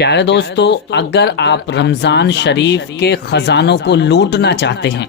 پیارے دوستو، اگر آپ رمضان شریف کے خزانوں کو لوٹنا چاہتے ہیں،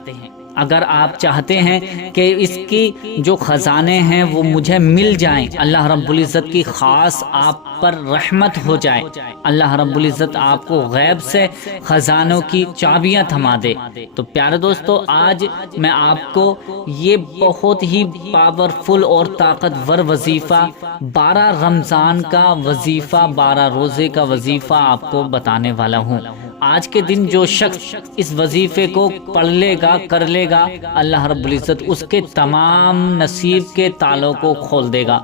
اگر آپ چاہتے ہیں کہ اس کی جو خزانے ہیں وہ مجھے مل جائیں، اللہ رب العزت کی خاص آپ پر رحمت ہو جائے، اللہ رب العزت آپ کو غیب سے خزانوں کی چابیاں تھما دے، تو پیارے دوستو آج میں آپ کو یہ بہت ہی پاورفل اور طاقتور وظیفہ 12 رمضان کا وظیفہ، 12 روزے کا وظیفہ آپ کو بتانے والا ہوں۔ آج کے دن جو شخص اس وظیفے کو پڑھ لے گا، کر لے گا، اللہ رب العزت اس کے تمام نصیب کے تالوں کو کھول دے گا،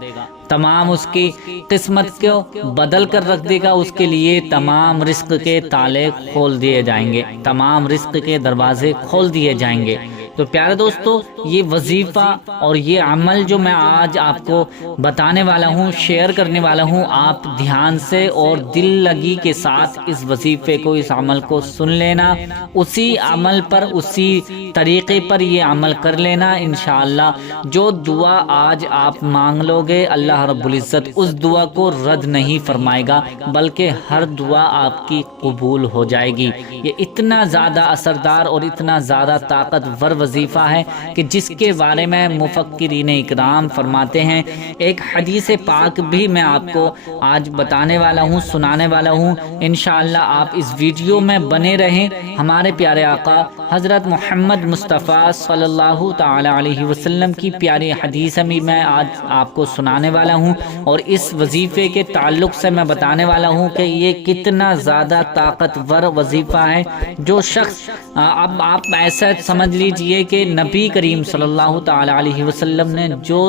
تمام اس کی قسمت کو بدل کر رکھ دے گا، اس کے لیے تمام رزق کے تالے کھول دیے جائیں گے، تمام رزق کے دروازے کھول دیے جائیں گے۔ تو پیارے دوستو، یہ وظیفہ اور یہ عمل جو میں آج آپ کو بتانے والا ہوں، شیئر کرنے والا ہوں، آپ دھیان سے اور دل لگی کے ساتھ اس وظیفے کو، اس عمل کو سن لینا، اسی عمل پر، اسی طریقے پر یہ عمل کر لینا۔ انشاءاللہ جو دعا آج آپ مانگ لو گے، اللہ رب العزت اس دعا کو رد نہیں فرمائے گا، بلکہ ہر دعا آپ کی قبول ہو جائے گی۔ یہ اتنا زیادہ اثردار اور اتنا زیادہ طاقتور وظیفہ ہے کہ جس کے بارے میں مفکرین اکرام فرماتے ہیں۔ ایک حدیث پاک بھی میں آپ کو آج بتانے والا ہوں، سنانے والا ہوں۔ انشاءاللہ آپ اس ویڈیو میں بنے رہیں۔ ہمارے پیارے آقا حضرت محمد مصطفیٰ صلی اللہ تعالی علیہ وسلم کی پیاری حدیث بھی میں آج آپ کو سنانے والا ہوں، اور اس وظیفے کے تعلق سے میں بتانے والا ہوں کہ یہ کتنا زیادہ طاقتور وظیفہ ہے۔ جو شخص اب آپ ایسا سمجھ لیجئے کہ نبی کریم صلی اللہ تعالی علیہ وسلم نے جو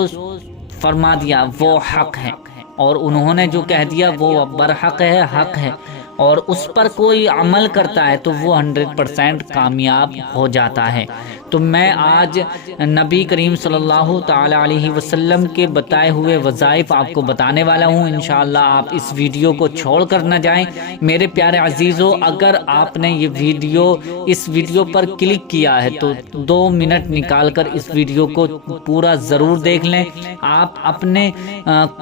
فرما دیا وہ حق ہے، اور انہوں نے جو کہہ دیا وہ برحق ہے، حق ہے، اور اس پر کوئی عمل کرتا ہے تو وہ 100% کامیاب ہو جاتا ہے۔ تو میں آج نبی کریم صلی اللہ تعالی علیہ وسلم کے بتائے ہوئے وظائف آپ کو بتانے والا ہوں۔ انشاءاللہ آپ اس ویڈیو کو چھوڑ کر نہ جائیں۔ میرے پیارے عزیزو، اگر آپ نے اس ویڈیو پر کلک کیا ہے تو 2 منٹ نکال کر اس ویڈیو کو پورا ضرور دیکھ لیں۔ آپ اپنے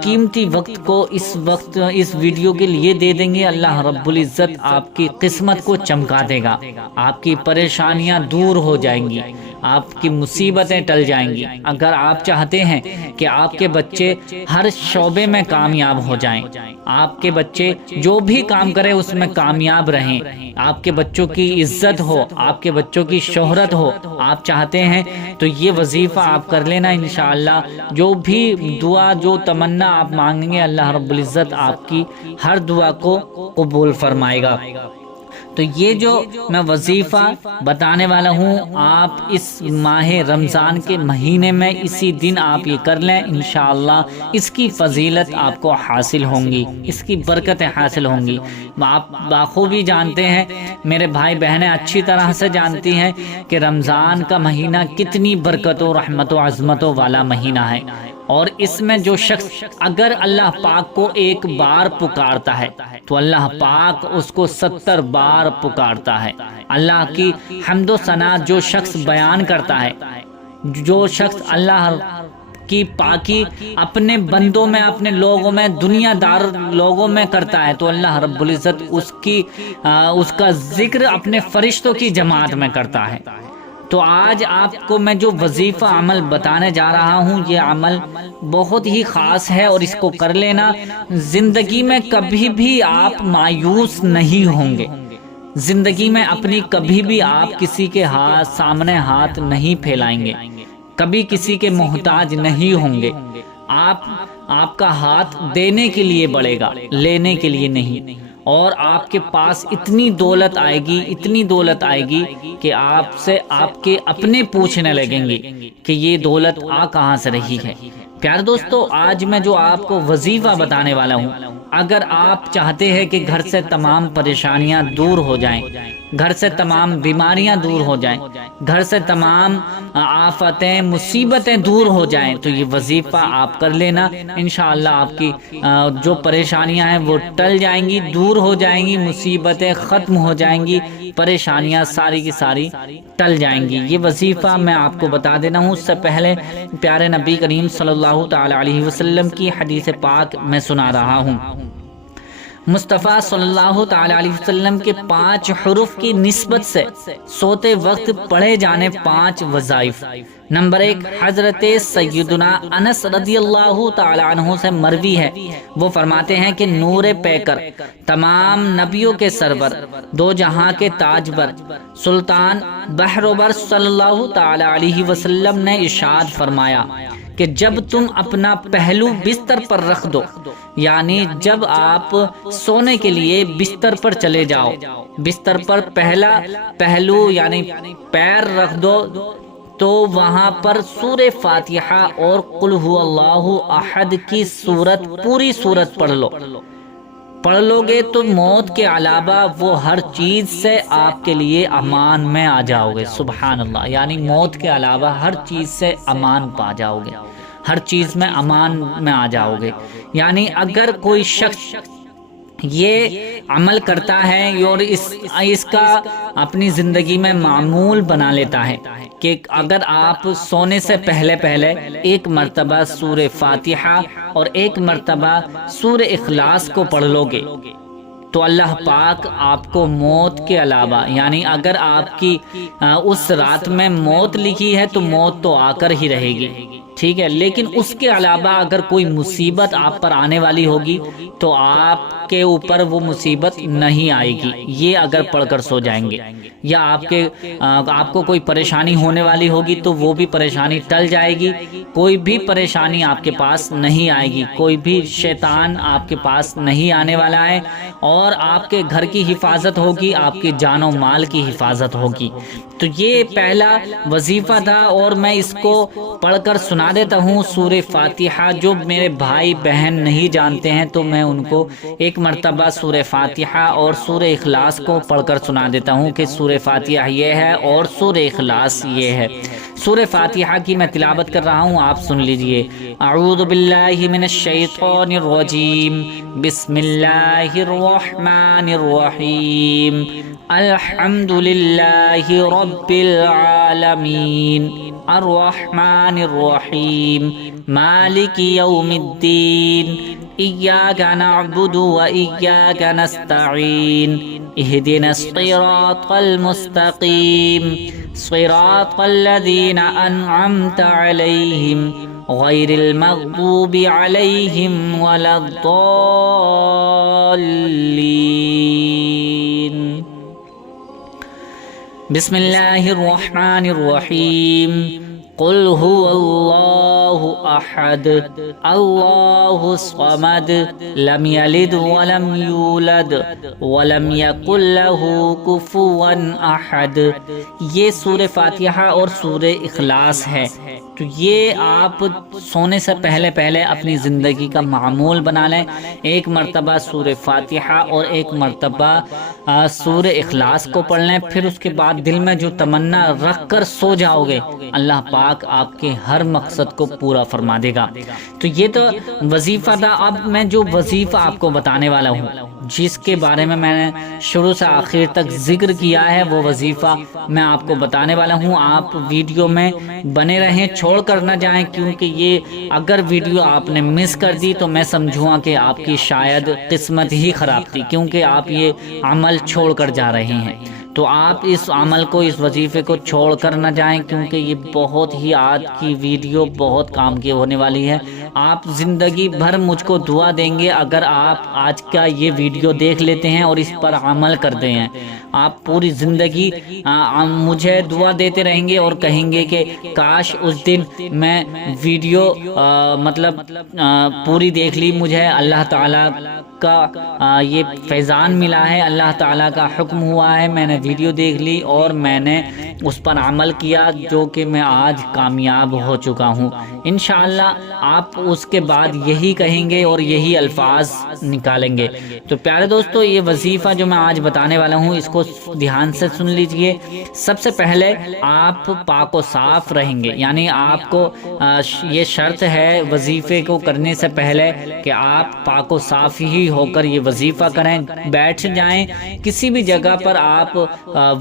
قیمتی وقت کو اس ویڈیو کے لیے دے دیں گے، اللہ رب العزت آپ کی قسمت کو چمکا دے گا، آپ کی پریشانیاں دور ہو جائیں گی، آپ کی مصیبتیں ٹل جائیں گی۔ اگر آپ چاہتے ہیں کہ آپ کے بچے ہر شعبے میں کامیاب ہو جائیں، آپ کے بچے جو بھی کام کرے اس میں کامیاب رہیں، آپ کے بچوں کی عزت ہو، آپ کے بچوں کی شہرت ہو، آپ چاہتے ہیں تو یہ وظیفہ آپ کر لینا۔ انشاءاللہ جو بھی دعا، جو تمنا آپ مانگیں گے، اللہ رب العزت آپ کی ہر دعا کو قبول فرمائے گا۔ تو یہ جو میں وظیفہ بتانے والا ہوں، آپ اس ماہ رمضان کے مہینے میں اسی دن آپ یہ کر لیں، انشاءاللہ اس کی فضیلت آپ کو حاصل ہوں گی، اس کی برکتیں حاصل ہوں گی۔ آپ بخوبی جانتے ہیں، میرے بھائی بہنیں اچھی طرح سے جانتی ہیں کہ رمضان کا مہینہ کتنی برکتوں، رحمتوں، عظمتوں والا مہینہ ہے، اور اس میں جو شخص اگر اللہ پاک کو ایک بار پکارتا ہے تو اللہ پاک اس کو 70 بار پکارتا ہے۔ اللہ کی حمد و ثنا جو شخص بیان کرتا ہے، جو شخص اللہ کی پاکی اپنے بندوں میں، اپنے لوگوں میں، دنیا دار لوگوں میں کرتا ہے تو اللہ رب العزت اس کا ذکر اپنے فرشتوں کی جماعت میں کرتا ہے۔ تو آج آپ کو میں جو وظیفہ عمل بتانے جا رہا ہوں، یہ عمل بہت ہی خاص ہے، اور اس کو کر لینا، زندگی میں کبھی بھی آپ مایوس نہیں ہوں گے، زندگی میں اپنی کبھی بھی آپ کسی کے سامنے ہاتھ نہیں پھیلائیں گے، کبھی کسی کے محتاج نہیں ہوں گے۔ آپ کا ہاتھ دینے کے لیے بڑھے گا، لینے کے لیے نہیں، اور آپ کے پاس اتنی دولت آئے گی، اتنی دولت آئے گی کہ آپ سے آپ کے اپنے پوچھنے لگیں گے کہ یہ دولت کہاں سے رہی ہے۔ پیارے دوستو، آج میں جو آپ کو وظیفہ بتانے والا ہوں، اگر آپ چاہتے ہیں کہ گھر سے تمام پریشانیاں دور ہو جائیں، گھر سے تمام بیماریاں دور ہو جائیں، گھر سے تمام آفتیں، مصیبتیں دور ہو جائیں، تو یہ وظیفہ آپ کر لینا۔ انشاءاللہ آپ کی جو پریشانیاں ہیں وہ ٹل جائیں گی، دور ہو جائیں گی، مصیبتیں ختم ہو جائیں گی، پریشانیاں ساری کی ساری ٹل جائیں گی۔ یہ وظیفہ میں آپ کو بتا دینا ہوں، اس سے پہلے پیارے نبی کریم صلی اللہ تعالی علیہ وسلم کی حدیث پاک میں سنا رہا ہوں۔ مصطفیٰ صلی اللہ تعالی علیہ وسلم کے 5 حروف کی نسبت سے سوتے وقت پڑھے جانے 5 وظائف۔ نمبر 1، حضرت سیدنا انس رضی اللہ تعالی عنہ سے مروی ہے، وہ فرماتے ہیں کہ نور پیکر، تمام نبیوں کے سرور، دو جہاں کے تاجور، سلطان بحر و بر صلی اللہ تعالی علیہ وسلم نے ارشاد فرمایا کہ جب تم اپنا پہلو بستر پر رکھ دو، یعنی جب آپ سونے کے لیے بستر پر چلے جاؤ، بستر پر پہلا پہلو یعنی پیر رکھ دو، تو وہاں پر سورہ فاتحہ اور قل هو اللہ احد کی سورت، پوری سورت پڑھ لو گے تو موت کے علاوہ وہ ہر چیز سے آپ کے لیے امان میں آ جاؤ گے۔ سبحان اللہ، یعنی موت کے علاوہ ہر چیز سے امان پا جاؤ گے، ہر چیز میں امان میں آ جاؤ گے۔ یعنی اگر کوئی شخص یہ عمل کرتا ہے اور اس کا اپنی زندگی میں معمول بنا لیتا ہے کہ اگر آپ سونے سے پہلے ایک مرتبہ سورہ فاتحہ اور ایک مرتبہ سورہ اخلاص کو پڑھ لو گے تو اللہ پاک آپ کو موت کے علاوہ، یعنی اگر آپ کی اس رات میں موت لکھی ہے تو موت تو آ کر ہی رہے گی، ٹھیک ہے، لیکن اس کے علاوہ اگر کوئی مصیبت آپ پر آنے والی ہوگی تو آپ کے اوپر وہ مصیبت نہیں آئے گی، یہ اگر پڑھ کر سو جائیں گے، یا آپ کو کوئی پریشانی ہونے والی ہوگی تو وہ بھی پریشانی ٹل جائے گی، کوئی بھی پریشانی آپ کے پاس نہیں آئے گی، کوئی بھی شیطان آپ کے پاس نہیں آنے والا ہے، اور آپ کے گھر کی حفاظت ہوگی، آپ کے جان و مال کی حفاظت ہوگی۔ تو یہ پہلا وظیفہ تھا، اور میں اس کو پڑھ کر سنا دیتا ہوں سورہ فاتحہ۔ جو میرے بھائی بہن نہیں جانتے ہیں تو میں ان کو ایک مرتبہ سورہ فاتحہ اور سورہ اخلاص کو پڑھ کر سنا دیتا ہوں کہ سورہ فاتحہ یہ ہے اور سورہ اخلاص یہ ہے۔ سورہ فاتحہ کی میں تلاوت کر رہا ہوں، آپ سن لیجئے۔ اعوذ باللہ من الشیطان الرجیم، بسم اللہ الرحمن الرحیم، الحمد للہ رب العالمین، الرحمن الرحیم، مالک یوم الدین، ایاک نعبد و ایاک نستعین، اہدنا الصراط المستقیم، صراط الذین انعمت علیہم غیر المغضوب علیہم ولا الضالین۔ بسم اللہ الرحمن الرحیم، قل هو اللہ احد اللہ الصمد لم یلد ولم یولد ولم یکن له کفوا احد۔ یہ سورہ فاتحہ اور سورہ اخلاص ہے، تو یہ آپ سونے سے پہلے اپنی زندگی کا معمول بنا لیں، ایک مرتبہ سورہ فاتحہ اور ایک مرتبہ سورہ اخلاص کو پڑھ لیں، پھر اس کے بعد دل میں جو تمنا رکھ کر سو جاؤ گے اللہ پاک آپ کے ہر مقصد کو پورا فرما دے گا۔ تو یہ تو وظیفہ تھا۔ اب میں جو وظیفہ آپ کو بتانے والا ہوں، جس کے بارے میں نے شروع سے آخر تک ذکر کیا ہے، وہ وظیفہ میں آپ کو بتانے والا ہوں۔ آپ ویڈیو میں بنے رہیں، چھوڑ کر نہ جائیں، کیونکہ یہ اگر ویڈیو آپ نے مس کر دی تو میں سمجھوں کہ آپ کی شاید قسمت ہی خراب تھی، کیونکہ آپ یہ عمل چھوڑ کر جا رہے ہیں۔ تو آپ اس عمل کو، اس وظیفے کو چھوڑ کر نہ جائیں، کیونکہ یہ بہت ہی آج کی ویڈیو بہت کام کی ہونے والی ہے۔ آپ زندگی بھر مجھ کو دعا دیں گے اگر آپ آج کا یہ ویڈیو دیکھ لیتے ہیں اور اس پر عمل کرتے ہیں۔ آپ پوری زندگی مجھے دعا دیتے رہیں گے اور کہیں گے کہ کاش اس دن میں ویڈیو پوری دیکھ لی، مجھے اللہ تعالیٰ کا یہ فیضان ملا ہے، اللہ تعالیٰ کا حکم ہوا ہے، میں نے ویڈیو دیکھ لی اور میں نے اس پر عمل کیا، جو کہ میں آج کامیاب ہو چکا ہوں۔ انشاءاللہ آپ اس کے بعد یہی کہیں گے اور یہی الفاظ نکالیں گے۔ تو پیارے دوستو، یہ وظیفہ جو میں آج بتانے والا ہوں اس کو دھیان سے سن لیجئے۔ سب سے پہلے آپ پاک و صاف رہیں گے، یعنی آپ کو یہ شرط ہے وظیفے کو کرنے سے پہلے کہ آپ پاک و صاف ہی ہو کر یہ وظیفہ کریں۔ بیٹھ جائیں کسی بھی جگہ پر، آپ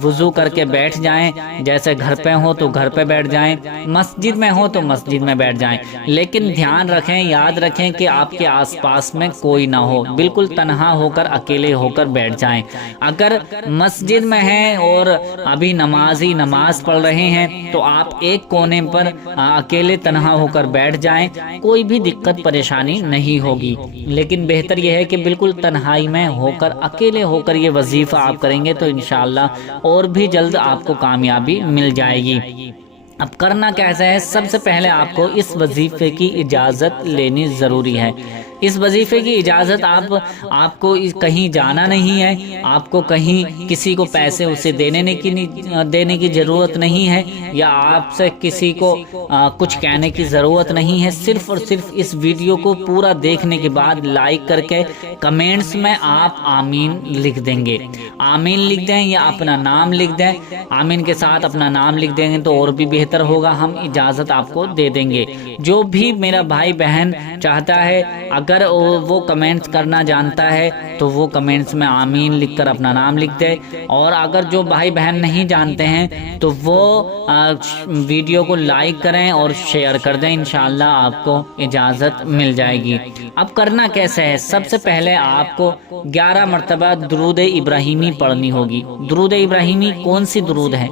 وضو کر کے بیٹھ جائیں، جیسے گھر پہ ہو تو گھر پہ بیٹھ جائیں، مسجد میں ہو تو مسجد میں بیٹھ جائیں، لیکن دھیان رکھیں، یاد رکھیں کہ آپ کے آس پاس میں کوئی نہ ہو، بالکل تنہا ہو کر اکیلے ہو کر بیٹھ جائیں۔ اگر مسجد میں ہیں اور ابھی نمازی نماز پڑھ رہے ہیں تو آپ ایک کونے پر اکیلے تنہا ہو کر بیٹھ جائیں، کوئی بھی دقت پریشانی نہیں ہوگی۔ لیکن بہتر یہ ہے کہ بالکل تنہائی میں ہو کر، اکیلے ہو کر یہ وظیفہ آپ کریں گے تو انشاءاللہ اور بھی جلد آپ کو کامیابی مل جائے گی۔ اب کرنا کیسا ہے؟ سب سے پہلے آپ کو اس وظیفے کی اجازت لینی ضروری ہے۔ اس وظیفے کی اجازت آپ کو کہیں جانا نہیں ہے، آپ کو کہیں کسی کو پیسے اسے دینے کی ضرورت نہیں ہے، یا آپ سے کسی کو کچھ کہنے کی ضرورت نہیں ہے۔ صرف اور صرف اس ویڈیو کو پورا دیکھنے کے بعد لائک کر کے کمنٹس میں آپ آمین لکھ دیں گے۔ آمین لکھ دیں یا اپنا نام لکھ دیں، آمین کے ساتھ اپنا نام لکھ دیں گے تو اور بھی بہتر ہوگا، ہم اجازت آپ کو دے دیں گے۔ جو بھی میرا بھائی بہن چاہتا ہے، اگر وہ کمنٹس کرنا جانتا ہے تو وہ کمنٹس میں آمین لکھ کر اپنا نام لکھ دے، اور اگر جو بھائی بہن نہیں جانتے ہیں تو وہ ویڈیو کو لائک کریں اور شیئر کر دیں، انشاءاللہ آپ کو اجازت مل جائے گی۔ اب کرنا کیسے ہے؟ سب سے پہلے آپ کو 11 مرتبہ درود ابراہیمی پڑھنی ہوگی۔ درود ابراہیمی کون سی درود ہے؟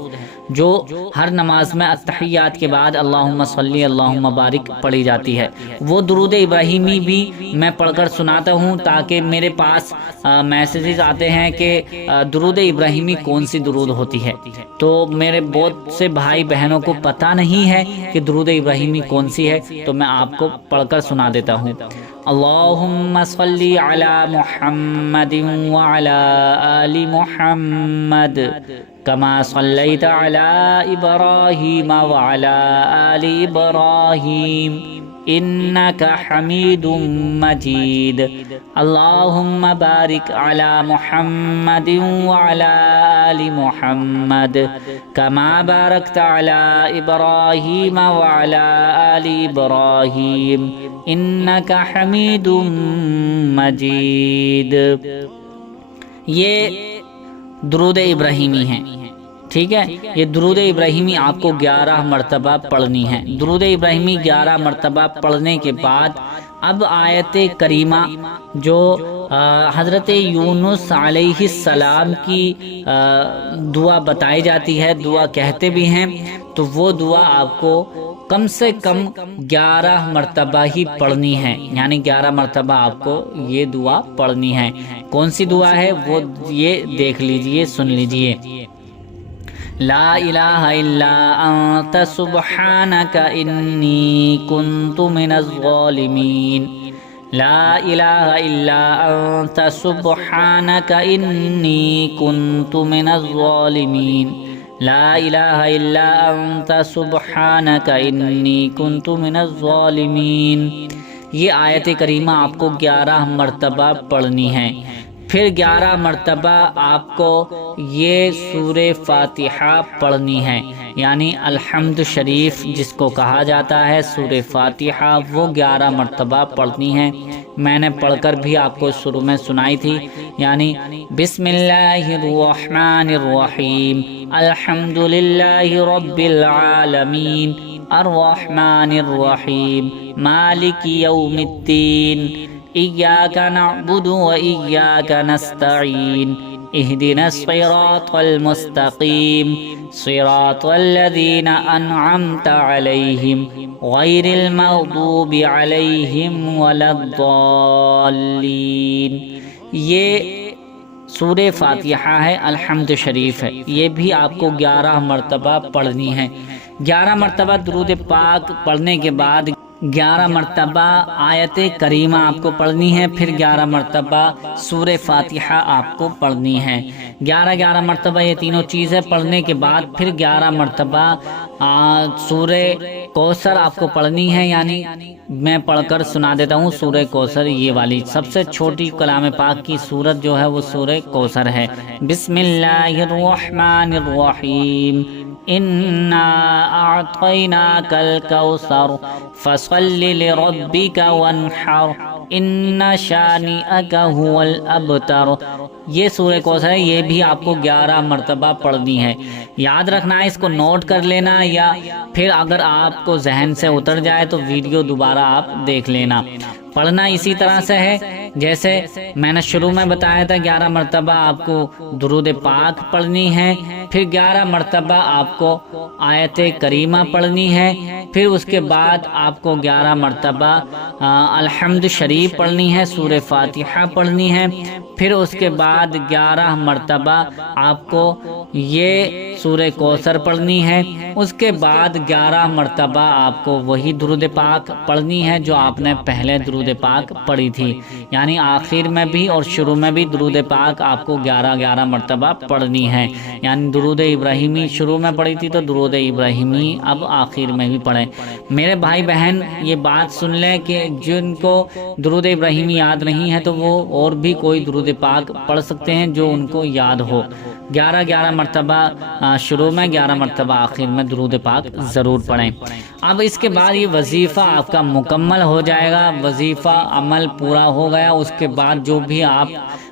جو ہر نماز میں التحیات کے بعد اللہم صلی اللہم بارک پڑھی جاتی ہے، وہ درود ابراہیمی بھی میں پڑھ کر سناتا ہوں، تاکہ میرے پاس میسیجز آتے ہیں کہ درود ابراہیمی کون سی درود ہوتی ہے۔ تو میرے بہت سے بھائی بہنوں کو پتہ نہیں ہے کہ درود ابراہیمی کون سی ہے، تو میں آپ کو پڑھ کر سنا دیتا ہوں۔ اللہم صلی علی محمد وعلی آل محمد كما صليت على إبراهيم وعلى آل إبراهيم إنك حميد مجيد اللهم بارك على محمد وعلى آل محمد كما باركت على إبراهيم وعلى آل إبراهيم إنك حميد مجيد۔ یہ درود ابراہیمی ہیں، ٹھیک ہے؟ یہ درود ابراہیمی آپ کو 11 مرتبہ پڑھنی ہے۔ درود ابراہیمی 11 مرتبہ پڑھنے کے بعد اب آیت کریمہ جو حضرت یونس علیہ السلام کی دعا بتائی جاتی ہے، دعا کہتے بھی ہیں، تو وہ دعا آپ کو کم سے کم 11 مرتبہ ہی پڑھنی ہے، یعنی 11 مرتبہ آپ کو یہ دعا پڑھنی ہے۔ کون سی دعا ہے وہ یہ دیکھ لیجئے، سن لیجئے۔ لا الہ الا انت سبحانک انی کنت من الظالمین، لا الہ الا انت سبحانک انی کنت من الظالمین، لا الہ الا انت سبحانک انی کنت من الظالمین۔ یہ آیت کریمہ آپ کو 11 مرتبہ پڑھنی ہے۔ پھر 11 مرتبہ آپ کو یہ سورہ فاتحہ پڑھنی ہے، یعنی الحمد شریف جس کو کہا جاتا ہے، سورہ فاتحہ وہ 11 مرتبہ پڑھنی ہے۔ میں نے پڑھ کر بھی آپ کو شروع میں سنائی تھی، یعنی بسم اللہ الرحمن الرحیم، الحمد للہ رب العالمین، الرحمن الرحیم، مالک یوم الدین، إياك نعبد وإياك نستعين، اهدنا الصراط المستقيم، صراط الذين أنعمت عليهم غير المغضوب عليهم ولا الضالين۔ یہ سورہ فاتحہ ہے، الحمد شریف ہے، یہ بھی آپ کو 11 مرتبہ پڑھنی ہے۔ 11 مرتبہ درود پاک پڑھنے کے بعد 11 مرتبہ آیت کریمہ آپ کو پڑھنی ہے، پھر 11 مرتبہ سورہ فاتحہ آپ کو پڑھنی ہے۔ 11 مرتبہ یہ تینوں چیزیں پڑھنے کے بعد پھر 11 مرتبہ سورہ کوثر آپ کو پڑھنی ہے، یعنی میں پڑھ کر سنا دیتا ہوں سورہ کوثر، یہ والی سب سے چھوٹی کلام پاک کی سورت جو ہے وہ سورہ کوثر ہے۔ بسم اللہ الرحمن الرحیم، انا اعطیناک الکوثر فصل لربک وانحر ان شانئک هو الابتر۔ یہ سورہ کوثر ہے، یہ بھی آپ کو 11 مرتبہ پڑھنی ہے۔ یاد رکھنا ہے، اس کو نوٹ کر لینا، یا پھر اگر آپ کو ذہن سے اتر جائے تو ویڈیو دوبارہ آپ دیکھ لینا۔ پڑھنا اسی طرح سے ہے جیسے میں نے شروع میں بتایا تھا، 11 مرتبہ آپ کو درود پاک پڑھنی ہے، پھر 11 مرتبہ آپ کو آیت کریمہ پڑھنی ہے، پھر اس کے بعد آپ کو 11 مرتبہ الحمد شریف پڑھنی ہے، سورہ فاتحہ پڑھنی ہے، پھر اس کے بعد 11 مرتبہ آپ کو یہ سورہ کوثر پڑھنی ہے، اس کے بعد 11 مرتبہ آپ کو وہی درود پاک پڑھنی ہے جو آپ نے پہلے درود پاک پڑھی تھی، یعنی آخر میں بھی اور شروع میں بھی درود پاک آپ کو 11 مرتبہ پڑھنی ہے۔ یعنی درود ابراہیمی شروع میں پڑھی تھی تو درود ابراہیمی اب آخر میں بھی پڑھیں۔ میرے بھائی بہن یہ بات سن لیں کہ جن کو درود ابراہیمی یاد نہیں ہے تو وہ اور بھی کوئی درود پاک پڑھ سکتے ہیں جو ان کو یاد ہو۔ 11 مرتبہ شروع میں، 11 مرتبہ آخر میں درود پاک ضرور پڑھیں۔ اب اس کے بعد یہ وظیفہ آپ کا مکمل ہو جائے گا، وظیفہ عمل پورا ہو گیا۔ اس کے بعد جو بھی آپ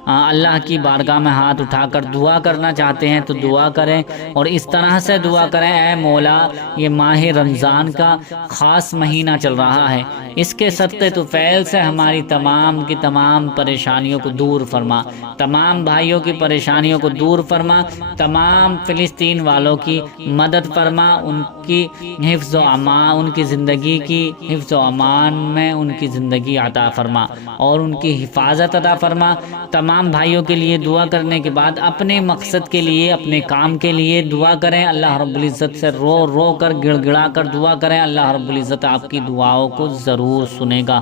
اللہ کی بارگاہ میں ہاتھ اٹھا کر دعا کرنا چاہتے ہیں تو دعا کریں، اور اس طرح سے دعا کریں: اے مولا، یہ ماہ رمضان کا خاص مہینہ چل رہا ہے، اس کے صدقے طفیل سے ہماری تمام کی تمام پریشانیوں کو دور فرما، تمام بھائیوں کی پریشانیوں کو دور فرما، تمام فلسطین والوں کی مدد فرما، ان کی حفظ و امان، ان کی زندگی کی حفظ و امان میں ان کی زندگی عطا فرما اور ان کی حفاظت عطا فرما۔ تمام بھائیوں کے لیے دعا کرنے کے بعد اپنے مقصد کے لیے، اپنے کام کے لیے دعا کریں، اللہ رب العزت سے رو رو کر گڑ گڑا کر دعا کریں، اللہ رب العزت آپ کی دعاؤں کو ضرور سنے گا،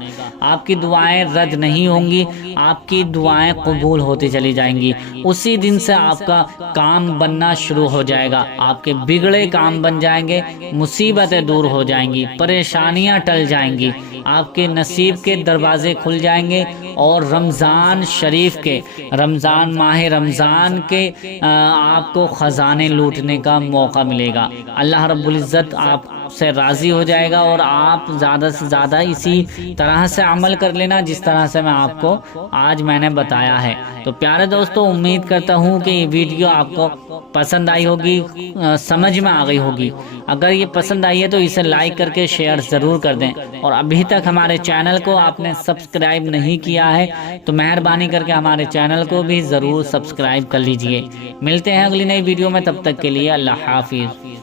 آپ کی دعائیں رد نہیں ہوں گی، آپ کی دعائیں قبول ہوتی چلی جائیں گی۔ اسی دن سے آپ کا کام بننا شروع ہو جائے گا، آپ کے بگڑے کام بن جائیں گے، مصیبتیں دور ہو جائیں گی، پریشانیاں ٹل جائیں گی، آپ کے نصیب کے دروازے کھل جائیں گے، اور رمضان شریف کے، رمضان ماہ رمضان کے آپ کو خزانے لوٹنے کا موقع ملے گا۔ اللہ رب العزت آپ سے راضی ہو جائے گا، اور آپ زیادہ سے زیادہ اسی طرح سے عمل کر لینا جس طرح سے میں آپ کو آج میں نے بتایا ہے۔ تو پیارے دوستو، امید کرتا ہوں کہ یہ ویڈیو آپ کو پسند آئی ہوگی، سمجھ میں آ گئی ہوگی۔ اگر یہ پسند آئی ہے تو اسے لائک کر کے شیئر ضرور کر دیں، اور ابھی تک ہمارے چینل کو آپ نے سبسکرائب نہیں کیا ہے تو مہربانی کر کے ہمارے چینل کو بھی ضرور سبسکرائب کر لیجئے۔ ملتے ہیں اگلی نئی ویڈیو میں، تب تک کے لیے اللہ حافظ۔